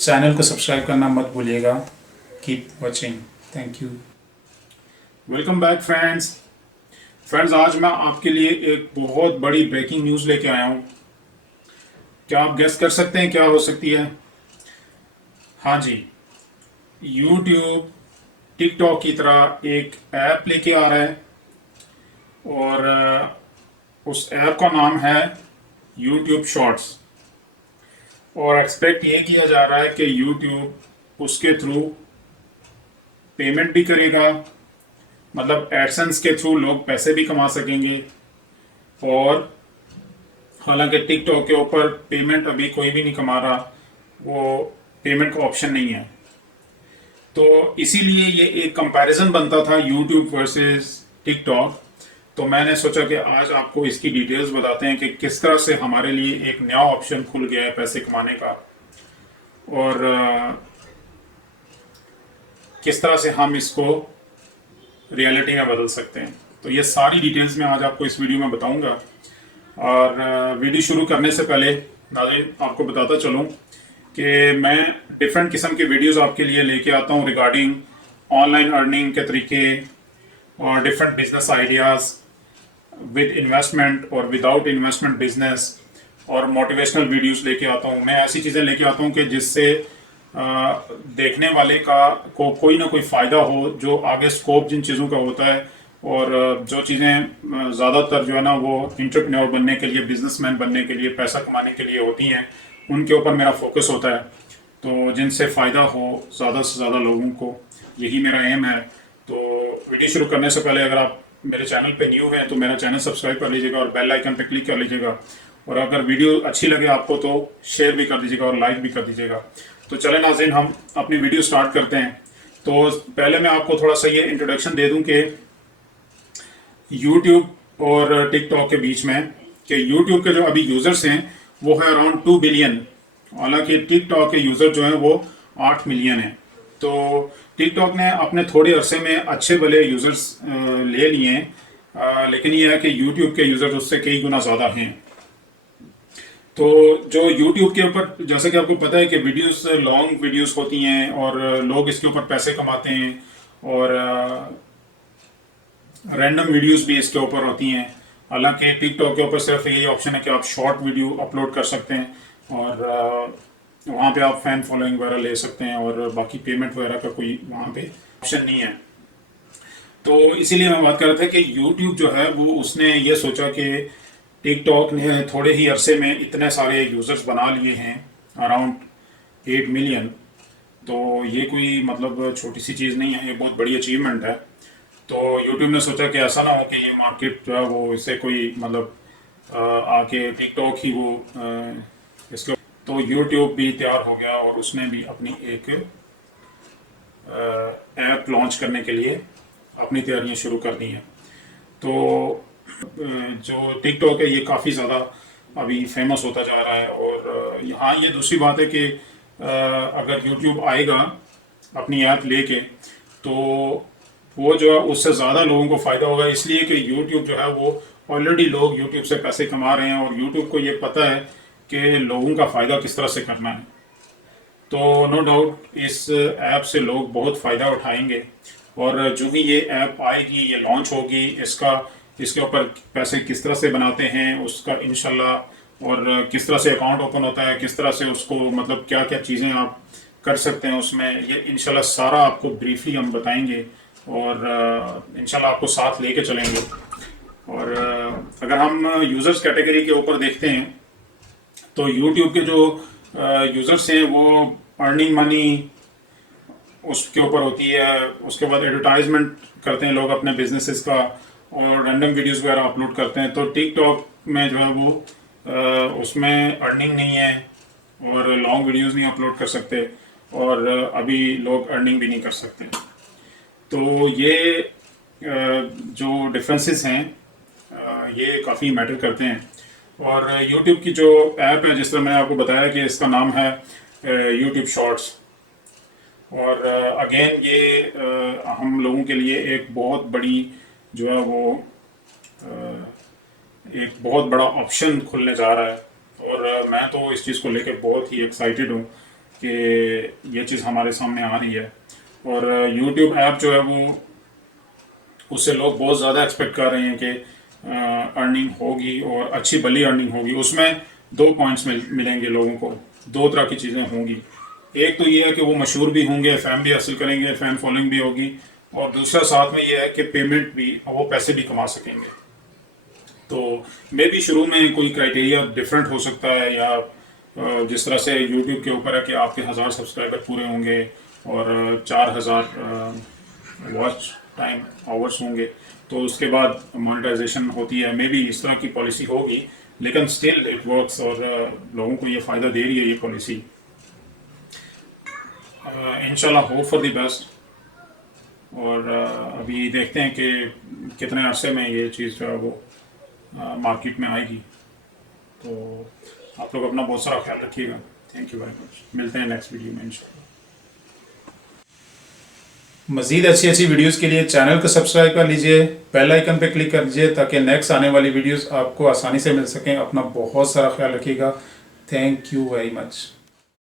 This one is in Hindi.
चैनल को सब्सक्राइब करना मत भूलिएगा। Keep watching. Thank you. Welcome back friends, आज मैं आपके लिए एक बहुत बड़ी ब्रेकिंग न्यूज़ लेके आया हूँ। क्या आप गेस कर सकते हैं क्या हो सकती है? हाँ जी, यूट्यूब टिकटॉक की तरह एक ऐप लेके आ रहा है और उस ऐप का नाम है यूट्यूब शॉर्ट्स। और एक्सपेक्ट ये किया जा रहा है कि यूट्यूब उसके थ्रू पेमेंट भी करेगा, मतलब एडसेंस के थ्रू लोग पैसे भी कमा सकेंगे। और हालांकि टिकटॉक के ऊपर पेमेंट अभी कोई भी नहीं कमा रहा, वो पेमेंट का ऑप्शन नहीं है। तो इसीलिए ये एक कंपैरिजन बनता था यूट्यूब वर्सेस टिकटॉक। तो मैंने सोचा कि आज आपको इसकी डिटेल्स बताते हैं कि किस तरह से हमारे लिए एक नया ऑप्शन खुल गया है पैसे कमाने का, और किस तरह से हम इसको रियलिटी में बदल सकते हैं। तो ये सारी डिटेल्स मैं आज आपको इस वीडियो में बताऊंगा। और वीडियो शुरू करने से पहले नाज़रीन आपको बताता चलूं कि मैं डिफरेंट किस्म के वीडियोस आपके लिए लेके आता हूं रिगार्डिंग ऑनलाइन अर्निंग के तरीके और different business ideas with investment और विदाउट इन्वेस्टमेंट बिजनेस, और मोटिवेशनल वीडियोस लेके आता हूँ। मैं ऐसी चीज़ें लेके आता हूँ कि जिससे देखने वाले का को कोई ना कोई फ़ायदा हो, जो आगे स्कोप जिन चीज़ों का होता है, और जो चीज़ें ज़्यादातर जो है ना वो इंटरप्रेन्योर बनने के लिए, बिजनेसमैन बनने के लिए, पैसा कमाने के लिए होती हैं, उनके ऊपर मेरा फोकस होता है। तो जिनसे फ़ायदा हो ज़्यादा से ज़्यादा लोगों को, यही मेरा एम है। तो वीडियो शुरू करने से पहले अगर आप मेरे चैनल पे न्यू हैं तो मेरा चैनल सब्सक्राइब कर लीजिएगा और बेल आइकन पे क्लिक कर लीजिएगा। और अगर वीडियो अच्छी लगे आपको तो शेयर भी कर दीजिएगा और लाइक भी कर दीजिएगा। तो चले नाज़रीन, हम अपनी वीडियो स्टार्ट करते हैं। तो पहले मैं आपको थोड़ा सा ये इंट्रोडक्शन दे दूं कि यूट्यूब और टिकटॉक के बीच में, कि यूट्यूब के जो अभी यूज़र्स हैं वो है अराउंड 2 बिलियन, हालांकि टिकटॉक के यूज़र जो हैं वो 8 मिलियन हैं। तो टिकटॉक ने अपने थोड़े अरसे में अच्छे भले यूज़र्स ले लिए हैं, लेकिन यह है कि यूट्यूब के यूज़र्स उससे कई गुना ज़्यादा हैं। तो जो यूट्यूब के ऊपर, जैसे कि आपको पता है कि वीडियोस लॉन्ग वीडियोस होती हैं और लोग इसके ऊपर पैसे कमाते हैं, और रैंडम वीडियोस भी इसके ऊपर होती हैं। हालांकि टिकटॉक के ऊपर सिर्फ यही ऑप्शन है कि आप शॉर्ट वीडियो अपलोड कर सकते हैं और वहाँ पे आप फैन फॉलोइंग वगैरह ले सकते हैं, और बाकी पेमेंट वगैरह का कोई वहाँ पे ऑप्शन नहीं है। तो इसीलिए मैं बात कर रहा था कि यूट्यूब जो है वो उसने ये सोचा कि टिकटॉक ने थोड़े ही अरसे में इतने सारे यूज़र्स बना लिए हैं, अराउंड 8 मिलियन। तो ये कोई मतलब छोटी सी चीज़ नहीं है, ये बहुत बड़ी अचीवमेंट है। तो यूट्यूब ने सोचा कि ऐसा ना हो कि ये मार्केट जो है वो इससे कोई मतलब आके टिकटॉक ही वो इसके, तो यूट्यूब भी तैयार हो गया और उसने भी अपनी एक ऐप लॉन्च करने के लिए अपनी तैयारियां शुरू कर दी हैं। तो जो टिकटॉक है ये काफ़ी ज़्यादा अभी फेमस होता जा रहा है। और यहाँ ये दूसरी बात है कि अगर यूट्यूब आएगा अपनी ऐप लेके, तो वो जो है उससे ज़्यादा लोगों को फ़ायदा होगा, इसलिए कि यूट्यूब जो है वो ऑलरेडी लोग यूट्यूब से पैसे कमा रहे हैं और यूट्यूब को ये पता है कि लोगों का फ़ायदा किस तरह से करना है। तो नो डाउट इस ऐप से लोग बहुत फ़ायदा उठाएंगे। और जो ही ये ऐप आएगी, ये लॉन्च होगी, इसका इसके ऊपर पैसे किस तरह से बनाते हैं उसका इंशाल्लाह, और किस तरह से अकाउंट ओपन होता है, किस तरह से उसको मतलब क्या क्या चीज़ें आप कर सकते हैं उसमें, ये इंशाल्लाह सारा आपको ब्रीफली हम बताएंगे और इंशाल्लाह आपको साथ लेके चलेंगे। और अगर हम यूज़र्स कैटेगरी के ऊपर देखते हैं तो यूट्यूब के जो यूज़र्स हैं वो अर्निंग मनी उसके ऊपर होती है। उसके बाद एडवर्टाइजमेंट करते हैं लोग अपने बिजनेसेस का, और रैंडम वीडियोस वगैरह अपलोड करते हैं। तो टिकटॉक में जो है वो उसमें अर्निंग नहीं है और लॉन्ग वीडियोस नहीं अपलोड कर सकते, और अभी लोग अर्निंग भी नहीं कर सकते। तो ये जो डिफरेंसेस हैं ये काफ़ी मैटर करते हैं। और यूट्यूब की जो ऐप है, जिस तरह मैंने आपको बताया कि इसका नाम है यूट्यूब शॉर्ट्स। और अगेन ये हम लोगों के लिए एक बहुत बड़ी जो है वो एक बहुत बड़ा ऑप्शन खुलने जा रहा है। और मैं तो इस चीज़ को लेकर बहुत ही एक्साइटेड हूँ कि ये चीज़ हमारे सामने आ रही है। और यूट्यूब ऐप जो है वो, उससे लोग बहुत ज़्यादा एक्सपेक्ट कर रहे हैं कि अर्निंग होगी और अच्छी भली अर्निंग होगी। उसमें दो पॉइंट्स मिलेंगे लोगों को, दो तरह की चीज़ें होंगी। एक तो ये है कि वो मशहूर भी होंगे, फ़ैम भी हासिल करेंगे, फ़ैन फॉलोइंग भी होगी, और दूसरा साथ में ये है कि पेमेंट भी, वो पैसे भी कमा सकेंगे। तो मे भी शुरू में कोई क्राइटेरिया डिफरेंट हो सकता है, या जिस तरह से यूट्यूब के ऊपर है कि आपके 1000 सब्सक्राइबर पूरे होंगे और 4000 वॉच टाइम आवर्स होंगे, तो उसके बाद मोनेटाइजेशन होती है। मे बी इस तरह की पॉलिसी होगी, लेकिन स्टिल इट वर्क्स, और लोगों को ये फ़ायदा दे रही है ये पॉलिसी। इंशाल्लाह होप फॉर द बेस्ट। और अभी देखते हैं कि कितने अरसे में ये चीज़ जो है वो मार्केट में आएगी। तो आप लोग अपना बहुत सारा ख्याल रखिएगा। Thank you very much. मिलते हैं नेक्स्ट वीडियो में इंशाल्लाह। मज़ीद अच्छी अच्छी वीडियोस के लिए चैनल को सब्सक्राइब कर लीजिए, बेल आइकन पे क्लिक कर दीजिए ताकि नेक्स्ट आने वाली वीडियोस आपको आसानी से मिल सकें। अपना बहुत सारा ख्याल रखिएगा। Thank you very much.